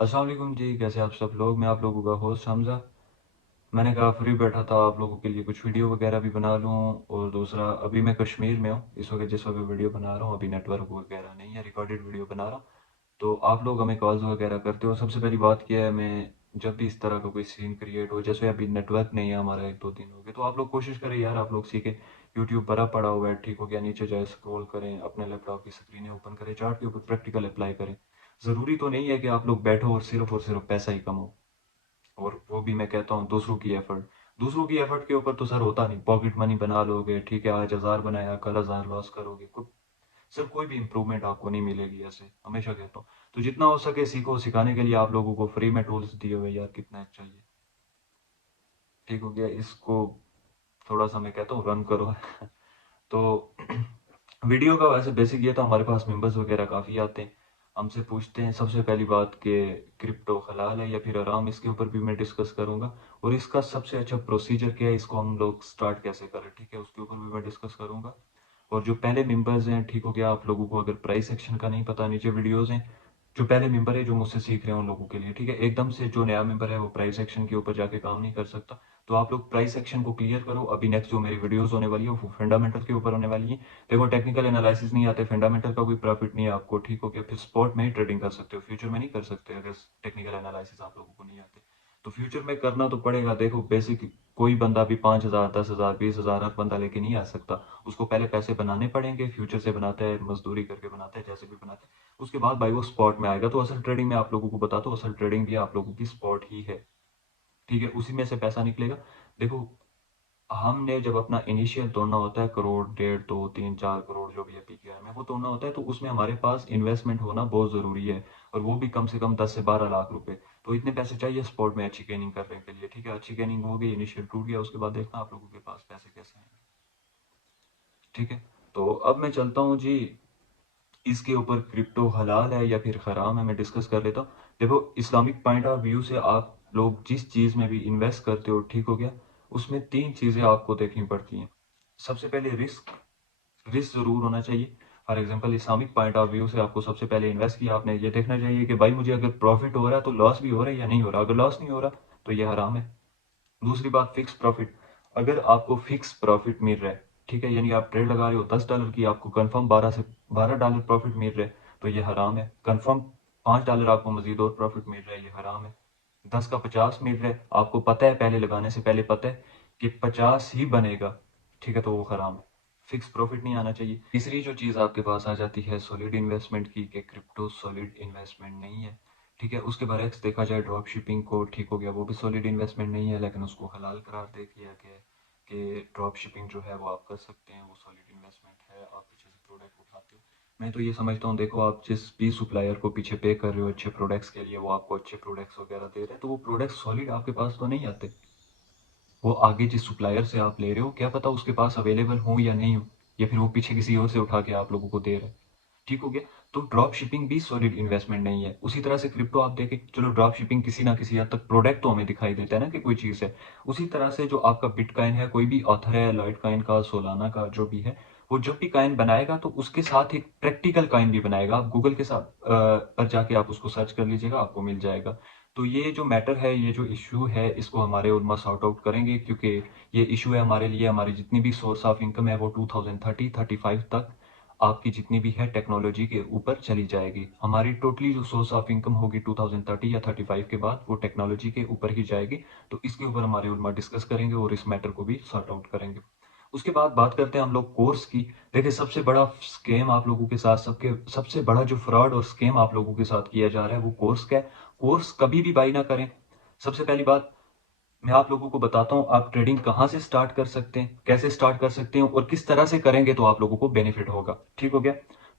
अस्सलाम वालेकुम जी, कैसे आप सब लोग। मैं आप लोगों का होस्ट हमज़ा। मैंने कहा फ्री बैठा था, आप लोगों के लिए कुछ वीडियो वगैरह भी बना लूँ। और दूसरा, अभी मैं कश्मीर में हूँ इस वक्त, जिस वक्त वीडियो बना रहा हूँ अभी नेटवर्क वगैरह नहीं है, रिकॉर्डेड वीडियो बना रहा हूँ। तो आप लोग हमें कॉल्स वगैरह करते हो। सबसे पहली बात क्या है, मैं जब भी इस तरह का कोई सीन क्रिएट हो, जैसे अभी नेटवर्क नहीं है हमारा, 1-2 दिन हो गए, तो आप लोग कोशिश करें यार, आप लोग सीखें। यूट्यूब भरा पड़ा हुआ है, ठीक हो गया, नीचे जाए स्क्रॉल करें, अपने लैपटॉप की स्क्रीन ओपन करें, चार्ट के ऊपर प्रैक्टिकल अप्लाई करें। ज़रूरी तो नहीं है कि आप लोग बैठो और सिर्फ पैसा ही कमाओ। और वो भी मैं कहता हूँ दूसरों की एफर्ट के ऊपर तो सर होता नहीं। पॉकेट मनी बना लोगे, ठीक है, आज 1000 बनाया, कल 1000 लॉस करोगे, सर कोई भी इंप्रूवमेंट आपको नहीं मिलेगी ऐसे, हमेशा कहता हूँ। तो जितना हो सके सीखो। सिखाने के लिए आप लोगों को फ्री में टूल्स दिए हुए यार, कितना चाहिए। ठीक हो गया, इसको थोड़ा सा मैं कहता हूँ रन करो। तो वीडियो का वैसे बेसिक ये था, हमारे पास मेंबर्स वगैरह काफ़ी आते हैं, हमसे पूछते हैं सबसे पहली बात कि क्रिप्टो हलाल है या फिर हराम। इसके ऊपर भी मैं डिस्कस करूंगा। और इसका सबसे अच्छा प्रोसीजर क्या है, इसको हम लोग स्टार्ट कैसे करें, ठीक है, उसके ऊपर भी मैं डिस्कस करूंगा। और जो पहले मेंबर्स हैं, ठीक हो गया, आप लोगों को अगर प्राइस सेक्शन का नहीं पता, नीचे वीडियोस हैं। जो पहले मेंबर है जो मुझसे सीख रहे हैं उन लोगों के लिए, ठीक है। एकदम से जो नया मेंबर है वो प्राइस सेक्शन के ऊपर जाके काम नहीं कर सकता। तो आप लोग प्राइस सेक्शन को क्लियर करो। अभी नेक्स्ट जो मेरी वीडियोस होने वाली है वो फंडामेंटल के ऊपर होने वाली है। देखो, टेक्निकल एनालिसिस नहीं आते, फंडामेंटल का कोई प्रॉफिट नहीं है आपको, ठीक हो गया। फिर स्पॉट में ही ट्रेडिंग कर सकते हो, फ्यूचर में नहीं कर सकते अगर टेक्निकल एनालिसिस आप लोगों को नहीं आते। तो फ्यूचर में करना तो पड़ेगा। देखो बेसिक, कोई बंदा भी 5,000, 10,000, 20,000 हर बंदा लेके नहीं आ सकता। उसको पहले पैसे बनाने पड़ेंगे, फ्यूचर से बनाता है, मजदूरी करके बनाता है, जैसे भी बनाता है। उसके बाद भाई वो स्पॉट में आएगा। तो असल ट्रेडिंग में आप लोगों को बता दो, असल ट्रेडिंग भी आप लोगों की स्पॉट ही है, ठीक है, उसी में से पैसा निकलेगा। देखो, हमने जब अपना इनिशियल तोड़ना होता है, करोड़, 1.5, 2, 3, 4 करोड़ जो भी है पीकेआर में, वो तोड़ना होता है, तो उसमें हमारे पास इन्वेस्टमेंट होना बहुत ज़रूरी है। और वो भी कम से कम 10 से 12 लाख रुपए। तो इतने पैसे चाहिए स्पॉट में अच्छी गेनिंग करने के लिए, ठीक है। अच्छी गेनिंग हो गई, इनिशियल टूट गया, उसके बाद देखना आप लोगों के पास पैसे कैसे आएंगे, ठीक है। तो अब मैं चलता हूँ जी, इसके ऊपर क्रिप्टो हलाल है या फिर हराम है मैं डिस्कस कर लेता हूँ। देखो, इस्लामिक पॉइंट ऑफ व्यू से आप लोग जिस चीज़ में भी इन्वेस्ट करते हो, ठीक हो गया, उसमें 3 चीज़ें आपको देखनी पड़ती हैं। सबसे पहले रिस्क। रिस्क जरूर होना चाहिए। For example, Islamic point of view से आपको सबसे पहले इन्वेस्ट किया, आपने ये देखना चाहिए कि भाई मुझे अगर प्रॉफिट हो रहा है तो लॉस भी हो रहा है या नहीं हो रहा। अगर लॉस नहीं हो रहा तो ये हराम है। दूसरी बात, फिक्स प्रॉफिट। अगर आपको फिक्स प्रॉफिट मिल रहा है, ठीक है, यानी आप ट्रेड लगा रहे हो $10 की, आपको कंफर्म $12 प्रॉफिट मिल रहा है, तो ये हराम है। कंफर्म $5 आपको मजीद और प्रॉफिट मिल रहा है, ये हराम है। 10 का 50 मिल रहा है, आपको पता है, पहले लगाने से पहले पता है कि 50 ही बनेगा, ठीक है, तो वो हराम है। फिक्स प्रॉफिट नहीं आना चाहिए। तीसरी जो चीज़ आपके पास आ जाती है सॉलिड इन्वेस्टमेंट की, कि क्रिप्टो सॉलिड इन्वेस्टमेंट नहीं है, ठीक है। उसके बरक्स देखा जाए ड्रॉप शिपिंग को, ठीक हो गया, वो भी सॉलिड इन्वेस्टमेंट नहीं है, लेकिन उसको हलाल करार दे दिया गया है कि ड्रॉप शिपिंग जो है वो आप कर सकते हैं, वो सॉलिड इन्वेस्टमेंट है, आप पीछे से प्रोडक्ट उठाते हो। मैं तो ये समझता हूँ, देखो, आप जिस भी सप्लायर को पीछे पे कर रहे हो अच्छे प्रोडक्ट्स के लिए, वो आपको अच्छे प्रोडक्ट्स वगैरह दे रहे हैं, तो वो प्रोडक्ट्स सॉलिड आपके पास तो नहीं आते। वो आगे जिस सप्लायर से आप ले रहे हो, क्या पता उसके पास अवेलेबल हो या नहीं हो, या फिर वो पीछे किसी और से उठा के आप लोगों को दे रहा है, ठीक हो गया। तो ड्रॉप शिपिंग भी सॉलिड इन्वेस्टमेंट नहीं है। उसी तरह से क्रिप्टो आप देखें, चलो ड्रॉप शिपिंग किसी ना किसी हद तक प्रोडक्ट तो हमें दिखाई देता है ना कि कोई चीज़ है। उसी तरह से जो आपका बिटकॉइन है, कोई भी ऑथर है लाइट कॉइन का, सोलाना का, जो भी है, वो जब भी कॉइन बनाएगा तो उसके साथ एक प्रैक्टिकल कॉइन भी बनाएगा। आप गूगल के साथ पर जाके आप उसको सर्च कर लीजिएगा, आपको मिल जाएगा। तो ये जो मैटर है, ये जो इशू है, इसको हमारे उलमा सॉर्ट आउट करेंगे, क्योंकि ये इशू है हमारे लिए। हमारी जितनी भी सोर्स ऑफ इनकम है वो 2030-35 तक आपकी जितनी भी है टेक्नोलॉजी के ऊपर चली जाएगी। हमारी टोटली जो सोर्स ऑफ इनकम होगी 2030 या 35 के बाद, वो टेक्नोलॉजी के ऊपर ही जाएगी। तो इसके ऊपर हमारे उलमा डिस्कस करेंगे और इस मैटर को भी सॉर्ट आउट करेंगे। उसके बाद बात करते हैं हम लोग कोर्स की। देखिए, सबसे बड़ा स्कैम आप लोगों के साथ, सबके सबसे बड़ा जो फ्रॉड और स्कैम आप लोगों के साथ किया जा रहा है वो कोर्स का है। कोर्स कभी भी बाई ना करें। सबसे पहली बात, मैं आप लोगों को बताता हूँ आप ट्रेडिंग कहाँ से स्टार्ट कर सकते हैं, कैसे स्टार्ट कर सकते हैं, और किस तरह से करेंगे तो आप लोगों को बेनिफिट होगा, ठीक हो गया।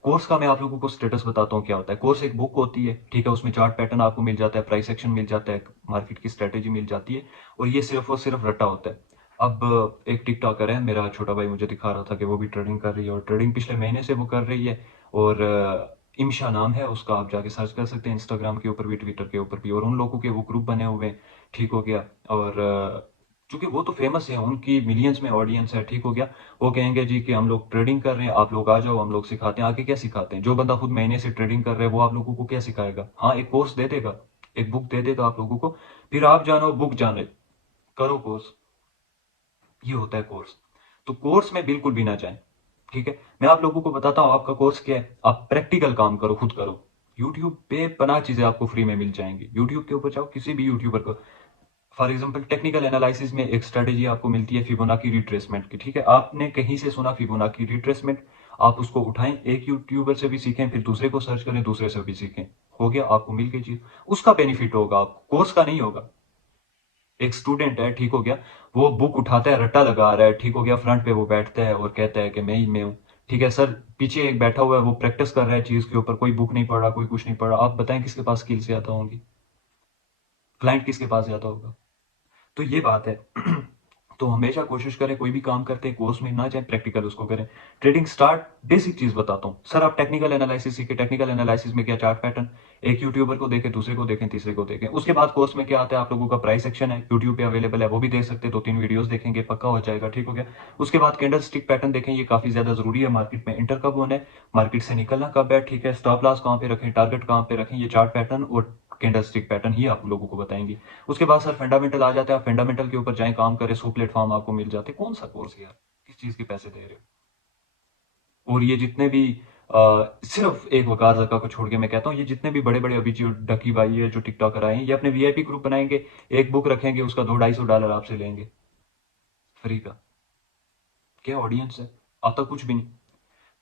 कोर्स का मैं आप लोगों को स्टेटस बताता हूँ क्या होता है। कोर्स एक बुक होती है, ठीक है, उसमें चार्ट पैटर्न आपको मिल जाता है, प्राइस एक्शन मिल जाता है, मार्केट की स्ट्रेटेजी मिल जाती है, और ये सिर्फ और सिर्फ रट्टा होता है। अब एक टिकटॉकर है मेरा छोटा भाई, मुझे दिखा रहा था कि वो भी ट्रेडिंग कर रही है, और ट्रेडिंग पिछले महीने से वो कर रही है। और इमशा नाम है उसका, आप जाके सर्च कर सकते हैं, इंस्टाग्राम के ऊपर भी, ट्विटर के ऊपर भी, और उन लोगों के वो ग्रुप बने हुए हैं, ठीक हो गया। और चूंकि वो तो फेमस है, उनकी मिलियंस में ऑडियंस है, ठीक हो गया। वो कहेंगे जी कि हम लोग ट्रेडिंग कर रहे हैं, आप लोग आ जाओ, हम लोग सिखाते हैं। आगे क्या सिखाते हैं? जो बंदा खुद महीने से ट्रेडिंग कर रहा है वो आप लोगों को क्या सिखाएगा? हाँ, एक कोर्स दे देगा, एक बुक दे देगा आप लोगों को, फिर आप जानो बुक जाने, करो कोर्स। ये होता है कोर्स। तो कोर्स में बिल्कुल भी ना जाएं। ठीक है, मैं आप लोगों को बताता हूँ आपका कोर्स क्या है। आप प्रैक्टिकल काम करो, खुद करो। यूट्यूब पे पना चीजें आपको फ्री में मिल जाएंगी। यूट्यूब के ऊपर जाओ, किसी भी यूट्यूबर को, फॉर एग्जाम्पल टेक्निकल एनालिसिस में एक स्ट्रेटेजी आपको मिलती है फिबोनाची रिट्रेसमेंट की। ठीक है, आपने कहीं से सुना फिबोनाची रिट्रेसमेंट, आप उसको उठाएं, एक यूट्यूबर से भी सीखें, फिर दूसरे को सर्च करें, दूसरे से भी सीखें। हो गया, आपको मिल गई चीज। उसका बेनिफिट होगा, आपको कोर्स का नहीं होगा। एक स्टूडेंट है, ठीक हो गया, वो बुक उठाता है, रट्टा लगा रहा है, ठीक हो गया, फ्रंट पे वो बैठता है और कहता है कि मैं ही मैं हूँ। ठीक है सर, पीछे एक बैठा हुआ है, वो प्रैक्टिस कर रहा है चीज के ऊपर, कोई बुक नहीं पढ़ रहा, कोई कुछ नहीं पढ़ रहा। आप बताएं किसके पास स्किल ज्यादा होंगी, क्लाइंट किसके पास ज्यादा होगा। तो ये बात है। तो हमेशा कोशिश करें, कोई भी काम करते हैं कोर्स में ना जाए, प्रैक्टिकल उसको करें। ट्रेडिंग स्टार्ट, बेसिक चीज बताता हूँ सर, आप टेक्निकल एनालिसिस सीखे, टेक्निकल एनालिसिस में क्या, चार्ट पैटर्न, एक यूट्यूबर को देखें, दूसरे को देखें, तीसरे को देखें। उसके बाद कोर्स में क्या आता है, आप लोगों का प्राइस सेक्शन है, यूट्यूब पे अवेलेबल है, वो भी देख सकते हैं, 2-3 वीडियोस देखेंगे, पक्का हो जाएगा। ठीक हो गया। उसके बाद कैंडल स्टिक पैटर्न देखें, ये काफी ज्यादा जरूरी है। मार्केट में इंटर कब होना है, मार्केट से निकलना कब है, ठीक है, स्टॉप लॉस कहाँ पे रखें, टारगेट कहाँ पे रखें, ये चार्ट पैटर्न और कैंडल स्टिक पैटर्न ही आप लोगों को बताएंगे। उसके बाद सर फंडामेंटल आ जाता है, आप फंडामेंटल के ऊपर जाएं, काम करें, 100 प्लेटफॉर्म आपको मिल जाते हैं। कौन सा कोर्स यार, किस चीज के पैसे दे रहे हो। और ये जितने भी सिर्फ एक वकार जका को छोड़ के मैं कहता हूँ, ये जितने भी बड़े बड़े अभी जो डकी भाई है, जो टिकटॉकर आए हैं, ये अपने वीआईपी ग्रुप बनाएंगे, एक बुक रखेंगे, उसका $200-250 आपसे लेंगे फ्री का। क्या ऑडियंस है, आता कुछ भी नहीं।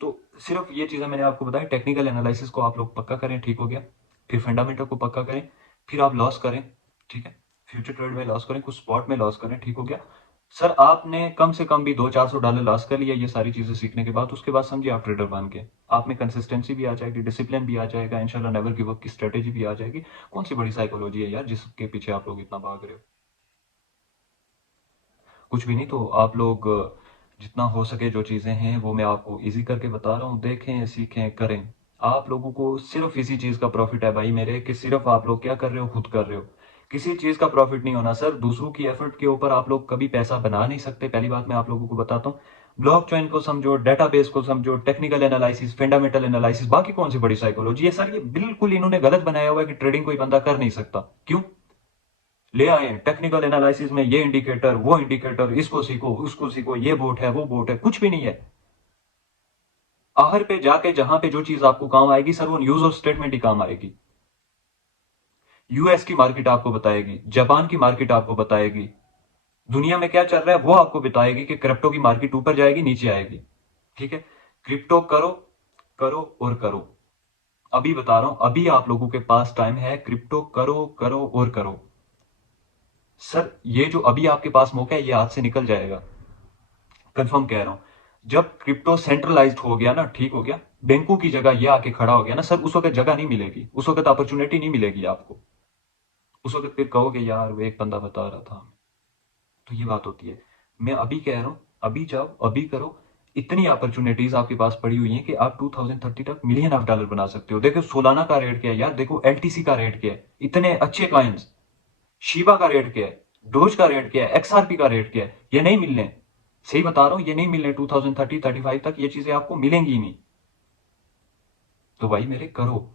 तो सिर्फ ये चीजें मैंने आपको बताई। टेक्निकल एनालिसिस को आप लोग पक्का करें, ठीक हो गया। फिर फंडामेंटल को पक्का करें, फिर आप लॉस करें। ठीक है, फ्यूचर ट्रेड में लॉस करें, कुछ स्पॉट में लॉस करें, ठीक हो गया। सर आपने कम से कम भी $200-400 लॉस कर लिया ये सारी चीजें सीखने के बाद, उसके बाद समझिए आप ट्रेडर बन गए। आप में कंसिस्टेंसी भी आ जाएगी, डिसिप्लिन भी आ जाएगा, इंशाल्लाह नेवर गिव अप की स्ट्रेटेजी भी आ जाएगी। कौन सी बड़ी साइकोलॉजी है यार जिसके पीछे आप लोग इतना भाग रहे हो। कुछ भी नहीं। तो आप लोग जितना हो सके जो चीज़ें हैं वो मैं आपको इजी करके बता रहा हूँ, देखें, सीखें, करें। आप लोगों को सिर्फ इसी चीज़ का प्रॉफिट है भाई मेरे, कि सिर्फ आप लोग क्या कर रहे हो, खुद कर रहे हो। किसी चीज़ का प्रॉफिट नहीं होना सर, दूसरों की एफर्ट के ऊपर आप लोग कभी पैसा बना नहीं सकते। पहली बात मैं आप लोगों को बताता हूँ, ब्लॉकचेन को समझो, डेटाबेस को समझो, टेक्निकल एनालिसिस, फंडामेंटल एनालिसिस, बाकी कौन सी बड़ी साइकोलॉजी है सर। ये बिल्कुल इन्होंने गलत बनाया हुआ है कि ट्रेडिंग कोई बंदा कर नहीं सकता। क्यों ले आए टेक्निकल एनालिसिस में, ये इंडिकेटर, वो इंडिकेटर, इसको सीखो, उसको सीखो, ये बोट है, वो बोट है, कुछ भी नहीं है। आहर पे जाके जहां पे जो चीज आपको काम आएगी सर, वो न्यूज और स्टेटमेंट ही काम आएगी। यूएस की मार्केट आपको बताएगी, जापान की मार्केट आपको बताएगी, दुनिया में क्या चल रहा है वो आपको बताएगी, कि क्रिप्टो की मार्केट ऊपर जाएगी, नीचे आएगी। ठीक है, क्रिप्टो करो, करो और करो। अभी बता रहा हूं, अभी आप लोगों के पास टाइम है, क्रिप्टो करो, करो और करो। सर ये जो अभी आपके पास मौका है, ये हाथ से निकल जाएगा, कंफर्म कह रहा हूं। जब क्रिप्टो सेंट्रलाइज्ड हो गया ना, ठीक हो गया, बैंकों की जगह ये आके खड़ा हो गया ना सर, उस वक्त जगह नहीं मिलेगी, उस वक्त अपॉर्चुनिटी नहीं मिलेगी आपको। उस वक्त फिर कहोगे यार वो एक बंदा बता रहा था। तो ये बात होती है। मैं अभी कह रहा हूं, अभी जाओ, अभी करो। इतनी अपॉर्चुनिटीज आपके पास पड़ी हुई है कि आप 2030 तक मिलियन ऑफ डॉलर बना सकते हो। देखो सोलाना का रेट क्या है यार, देखो एलटीसी का रेट क्या है, इतने अच्छे क्लाइंट्स। शिबा का रेट क्या है, डोज का रेट क्या है, एक्सआरपी का रेट क्या है, ये नहीं मिलने। सही बता रहा हूं, ये नहीं मिलने। 2030-35 तक ये चीजें आपको मिलेंगी ही नहीं। तो भाई मेरे करो।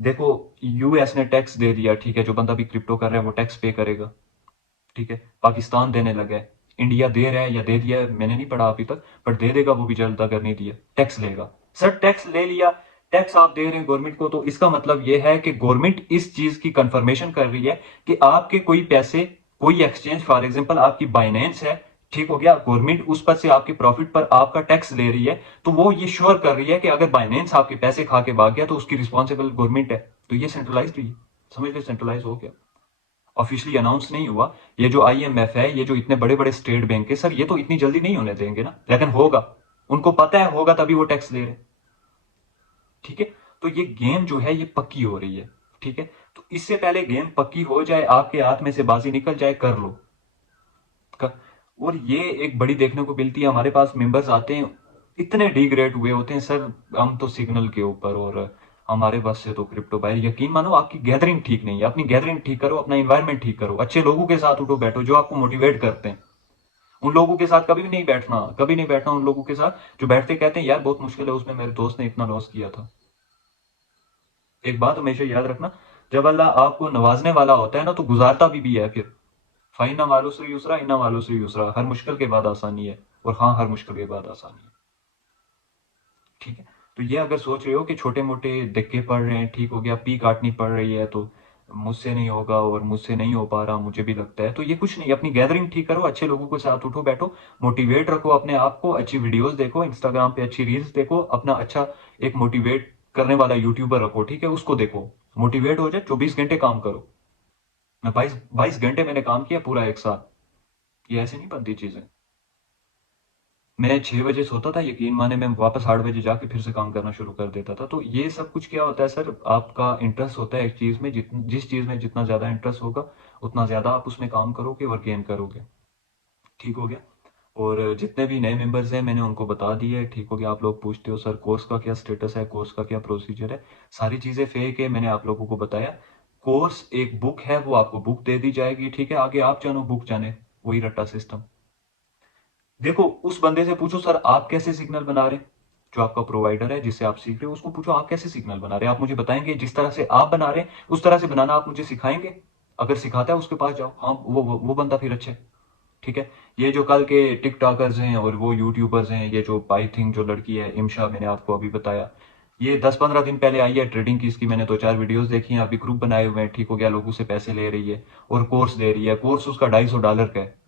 देखो यूएस ने टैक्स दे दिया, ठीक है, जो बंदा भी क्रिप्टो कर रहा है वो टैक्स पे करेगा। ठीक है, पाकिस्तान देने लगा है, इंडिया दे रहा है या दे दिया है मैंने नहीं पढ़ा अभी तक, बट दे देगा वो भी जल्द, अगर नहीं दिया टैक्स लेगा। सर टैक्स ले लिया, टैक्स आप दे रहे हैं गवर्नमेंट को, तो इसका मतलब यह है कि गवर्नमेंट इस चीज की कंफर्मेशन कर रही है कि आपके कोई पैसे, कोई एक्सचेंज, फॉर एग्जांपल आपकी बाइनेंस है, ठीक हो गया, गवर्नमेंट उस पर से आपके प्रॉफिट पर आपका टैक्स ले रही है, तो वो ये श्योर कर रही है कि अगर बाइनेंस आपके पैसे खा के भाग गया तो उसकी रिस्पॉन्सिबल गवर्नमेंट है। तो ये सेंट्रलाइज हुई, समझ लो सेंट्रलाइज हो गया। ऑफिशियली अनाउंस नहीं हुआ। ये जो आईएमएफ है, ये जो इतने बड़े बड़े स्टेट बैंक है सर, ये तो इतनी जल्दी नहीं होने देंगे ना, लेकिन होगा। उनको पता है होगा, तभी वो टैक्स ले रहे हैं। ठीक है, तो ये गेम जो है ये पक्की हो रही है। ठीक है, तो इससे पहले गेम पक्की हो जाए, आपके हाथ में से बाजी निकल जाए, कर लो। और ये एक बड़ी देखने को मिलती है, हमारे पास मेंबर्स आते हैं, इतने डिग्रेड हुए होते हैं सर, हम तो सिग्नल के ऊपर, और हमारे पास से तो क्रिप्टो भाई, यकीन मानो आपकी गैदरिंग ठीक नहीं है। अपनी गैदरिंग ठीक करो, अपना इन्वायरमेंट ठीक करो, अच्छे लोगों के साथ उठो बैठो जो आपको मोटिवेट करते हैं। उन लोगों के साथ कभी भी नहीं बैठना, कभी नहीं बैठना उन लोगों के साथ जो बैठते कहते हैं यार बहुत मुश्किल है, उसमें मेरे दोस्त ने इतना लॉस किया था। एक बात हमेशा याद रखना, जब अल्लाह आपको नवाजने वाला होता है ना तो गुजारता भी है फिर। फाइना वालों से यूसरा, इन्ना वालों से यूसरा, हर मुश्किल के बाद आसानी है। और हाँ, हर मुश्किल के बाद आसानी है। ठीक है। तो ये अगर सोच रहे हो कि छोटे मोटे धक्के पड़ रहे हैं, ठीक हो गया, पी काटनी पड़ रही है तो मुझसे नहीं होगा और मुझसे नहीं हो पा रहा, मुझे भी लगता है, तो ये कुछ नहीं, अपनी गैदरिंग ठीक करो, अच्छे लोगों के साथ उठो बैठो, मोटिवेट रखो अपने आप को, अच्छी वीडियोस देखो, इंस्टाग्राम पे अच्छी रील्स देखो, अपना अच्छा एक मोटिवेट करने वाला यूट्यूबर रखो, ठीक है, उसको देखो, मोटिवेट हो जाए, 24 घंटे काम करो। मैं 22 22 घंटे मैंने काम किया पूरा एक साल। ये ऐसे नहीं बनती चीजें। मैं 6 बजे सोता था, यकीन माने मैं वापस 8 बजे जाके फिर से काम करना शुरू कर देता था। तो ये सब कुछ क्या होता है सर, आपका इंटरेस्ट होता है एक चीज में, जिस चीज में जितना ज्यादा इंटरेस्ट होगा उतना ज्यादा आप उसमें काम करोगे और गेन करोगे। ठीक हो गया। और जितने भी नए मेंबर्स हैं मैंने उनको बता दिया है, ठीक हो गया। आप लोग पूछते हो सर कोर्स का क्या स्टेटस है, कोर्स का क्या प्रोसीजर है, सारी चीजें फेक है, मैंने आप लोगों को बताया। कोर्स एक बुक है, वो आपको बुक दे दी जाएगी, ठीक है, आगे आप जानो बुक जाने, वही रट्टा सिस्टम। देखो, उस बंदे से पूछो सर आप कैसे सिग्नल बना रहे हैं, जो आपका प्रोवाइडर है जिससे आप सीख रहे हो, उसको पूछो आप कैसे सिग्नल बना रहे हैं, आप मुझे बताएंगे जिस तरह से आप बना रहे हैं उस तरह से बनाना आप मुझे सिखाएंगे। अगर सिखाता है उसके पास जाओ, हाँ वो बंदा फिर अच्छा है। ठीक है। ये जो कल के टिकटॉकर्स हैं और वो यूट्यूबर्स हैं, ये जो आई थिंक जो लड़की है इमशा, मैंने आपको अभी बताया, ये 10 15 दिन पहले आई है, ट्रेडिंग की इसकी मैंने 2 4 वीडियोस देखी हैं, अभी ग्रुप बनाए हुए हैं, ठीक हो गया, लोगों से पैसे ले रही है और कोर्स दे रही है, कोर्स उसका $250 का है।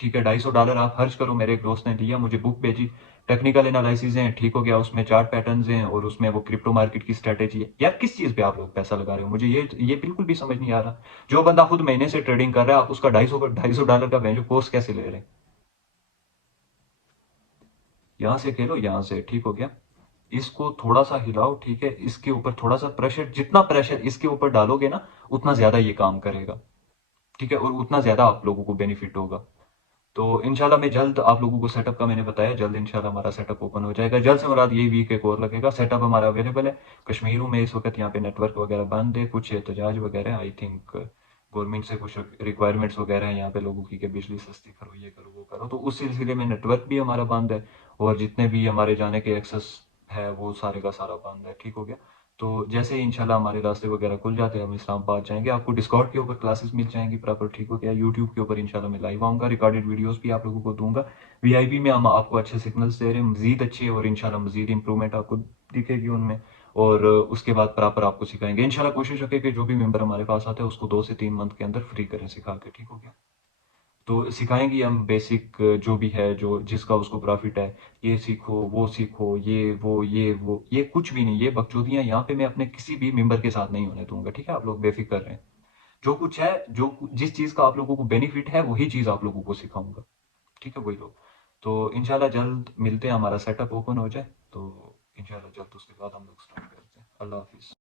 ठीक है, $250 आप खर्च करो, मेरे एक दोस्त ने दिया, मुझे बुक भेजी, टेक्निकल एनालिसिस है, ठीक हो गया, उसमें चार्ट पैटर्न्स हैं और उसमें वो क्रिप्टो मार्केट की स्ट्रेटेजी है। यार किस चीज पे आप लोग पैसा लगा रहे हो, मुझे ये बिल्कुल भी समझ नहीं आ रहा। जो बंदा खुद महीने से ट्रेडिंग कर रहा है, आप उसका $250 का वैल्यू कोर्स कैसे ले रहे हैं। यहाँ से खेलो, यहाँ से, ठीक हो गया। इसको थोड़ा सा हिलाओ, ठीक है, इसके ऊपर थोड़ा सा प्रेशर, जितना प्रेशर इसके ऊपर डालोगे ना उतना ज्यादा ये काम करेगा। ठीक है, और उतना ज्यादा आप लोगों को बेनिफिट होगा। तो इंशाल्लाह मैं जल्द आप लोगों को सेटअप का मैंने बताया, जल्द इंशाल्लाह हमारा सेटअप ओपन हो जाएगा, जल्द से मुराद यही वीक एक और लगेगा, सेटअप हमारा अवेलेबल है। कश्मीर हूँ मैं इस वक्त, यहाँ पे नेटवर्क वगैरह बंद है, कुछ एहतजाज वगैरह, आई थिंक गवर्नमेंट से कुछ रिक्वायरमेंट्स वगैरह है यहाँ पे लोगों की कि बिजली सस्ती करो, ये करो वो करो, तो उस सिलसिले में नेटवर्क भी हमारा बंद है। और जितने भी हमारे जाने के एक्सेस है वो सारे का सारा बंद है, ठीक हो गया। तो जैसे ही इंशाल्लाह हमारे रास्ते वगैरह खुल जाते हैं हम इस्लामाबाद जाएंगे, आपको डिस्कॉर्ड के ऊपर क्लासेस मिल जाएंगी प्रॉपर, ठीक हो गया। यूट्यूब के ऊपर इंशाल्लाह मैं लाइव आऊंगा, रिकॉर्डेड वीडियोस भी आप लोगों को दूंगा। वीआईपी में हम आपको अच्छे सिग्नल्स दे रहे हैं, मजीद अच्छे, और इंशाल्लाह मजीद इंप्रूवमेंट आपको दिखेगी उनमें। और उसके बाद प्रॉपर आपको सिखाएंगे इंशाल्लाह, कोशिश रखें कि जो भी मेंबर हमारे पास आते हैं उसको 2 से 3 मंथ के अंदर फ्री करें सिखा के, ठीक हो गया। तो सिखाएंगे हम बेसिक जो भी है, जो जिसका उसको प्रॉफिट है, ये सीखो वो सीखो, ये कुछ भी नहीं, ये बकचोदियां यहाँ पे मैं अपने किसी भी मेंबर के साथ नहीं होने दूंगा, ठीक है, आप लोग बेफिक्र रहें। जो कुछ है, जिस चीज का आप लोगों को बेनिफिट है वही चीज आप लोगों को सिखाऊंगा। ठीक है, वही लोग। तो इंशाल्लाह जल्द मिलते हैं, हमारा सेटअप ओपन हो जाए तो इंशाल्लाह जल्द उसके बाद हम लोग स्टार्ट करते हैं। अल्लाह हाफिज।